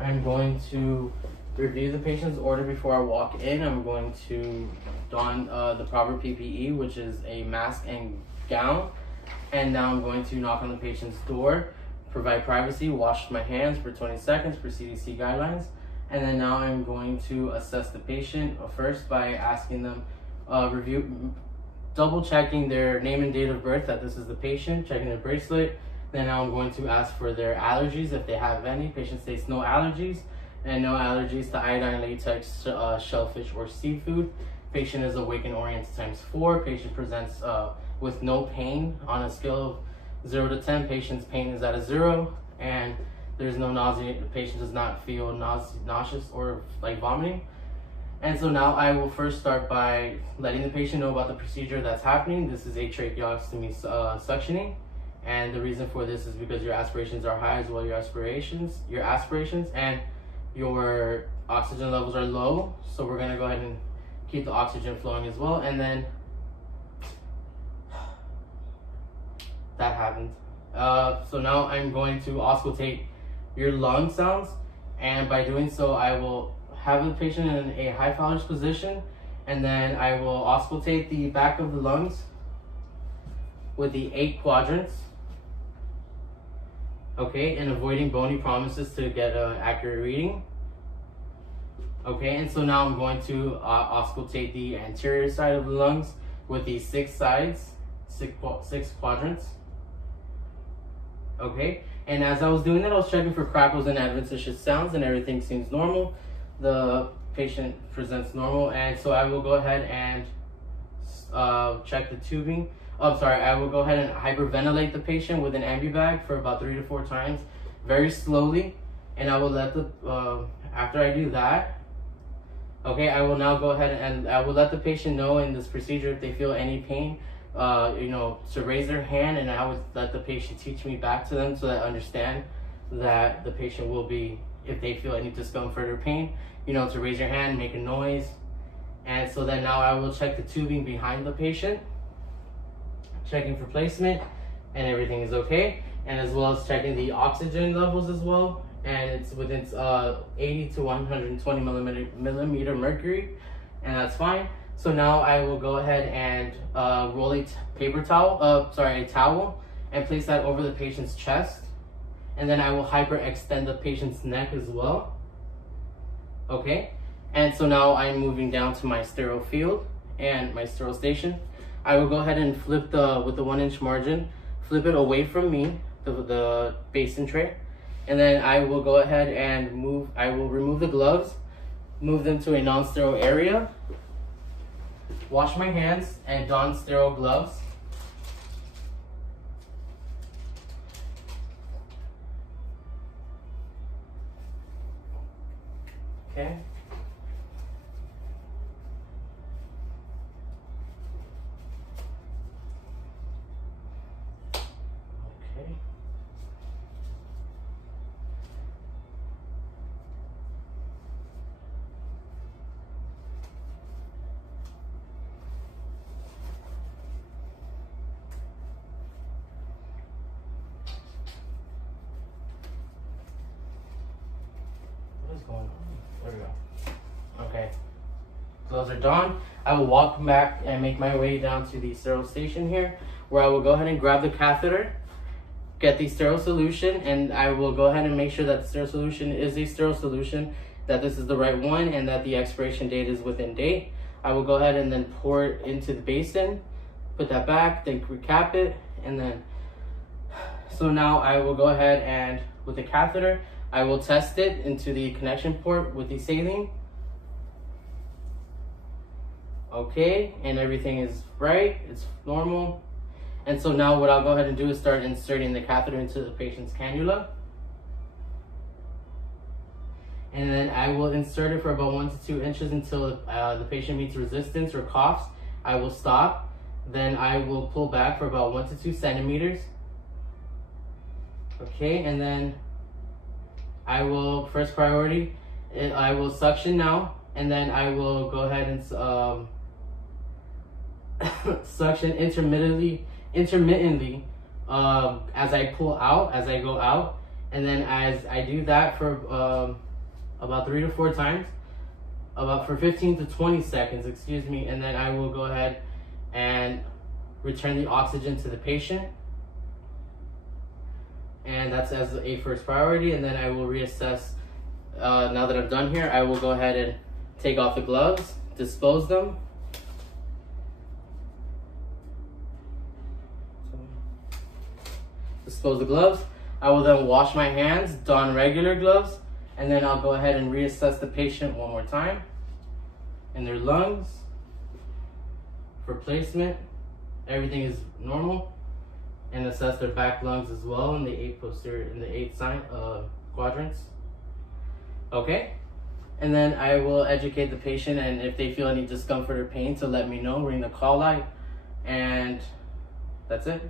I'm going to review the patient's order before I walk in. I'm going to don the proper PPE, which is a mask and gown. And now I'm going to knock on the patient's door, provide privacy, wash my hands for 20 seconds per CDC guidelines. And then now I'm going to assess the patient first by asking them, double checking their name and date of birth that this is the patient, checking their bracelet. Then now I'm going to ask for their allergies if they have any. Patient states no allergies and no allergies to iodine, latex, shellfish, or seafood. Patient is awake and oriented ×4. Patient presents with no pain on a scale of 0 to 10. Patient's pain is at a 0 and there's no nausea. The patient does not feel nauseous or like vomiting. And so now I will first start by letting the patient know about the procedure that's happening. This is a tracheostomy suctioning. And the reason for this is because your aspirations are high as well your aspirations, and your oxygen levels are low. So we're gonna go ahead and keep the oxygen flowing as well. And then that happened. So now I'm going to auscultate your lung sounds, and by doing so, I will have the patient in a high phallus position, and then I will auscultate the back of the lungs with the 8 quadrants. Okay, and avoiding bony promises to get an accurate reading. Okay, and so now I'm going to auscultate the anterior side of the lungs with the 6 sides, 6 quadrants. Okay, and as I was doing that, I was checking for crackles and adventitious sounds, and everything seems normal. The patient presents normal, and so I will go ahead and check the tubing. I will go ahead and hyperventilate the patient with an ambibag for about 3 to 4 times, very slowly. And I will let after I do that, okay, I will now go ahead and I will let the patient know in this procedure if they feel any pain, to raise their hand, and I would let the patient teach me back to them so that I understand that the patient will be, if they feel any discomfort or pain, to raise your hand, make a noise. And so then now I will check the tubing behind the patient, checking for placement, and everything is okay, and as well as checking the oxygen levels as well, and it's within 80 to 120 millimeter mercury, and that's fine. So now I will go ahead and roll a towel, and place that over the patient's chest, and then I will hyperextend the patient's neck as well. Okay, and so now I'm moving down to my sterile field and my sterile station. I will go ahead and flip with the 1-inch margin, flip it away from me, the basin tray, and then I will go ahead and remove the gloves, move them to a non-sterile area, wash my hands, and don sterile gloves. Okay. What is going on? There we go. Okay. Gloves are done. I will walk back and make my way down to the sterile station here, where I will go ahead and grab the catheter, get the sterile solution, and I will go ahead and make sure that the sterile solution is a sterile solution, that this is the right one, and that the expiration date is within date. I will go ahead and then pour it into the basin, put that back, then recap it, and then, so now I will go ahead and, with the catheter, I will test it into the connection port with the saline. Okay, and everything is right, it's normal. And so now what I'll go ahead and do is start inserting the catheter into the patient's cannula. And then I will insert it for about 1 to 2 inches until the patient meets resistance or coughs. I will stop. Then I will pull back for about 1 to 2 centimeters. Okay, and then I will, first priority, I will suction now, and then I will go ahead and suction intermittently as I pull out, as I go out. And then as I do that for about 3 to 4 times, about for 15 to 20 seconds, excuse me, and then I will go ahead and return the oxygen to the patient. And that's as a first priority, and then I will reassess. Now that I'm done here, I will go ahead and take off the gloves, dispose them. Dispose the gloves. I will then wash my hands, don regular gloves, and then I'll go ahead and reassess the patient one more time in their lungs for placement. Everything is normal, and assess their back lungs as well in the 8 quadrants. Okay, and then I will educate the patient, and if they feel any discomfort or pain, to let me know, ring the call light, and that's it.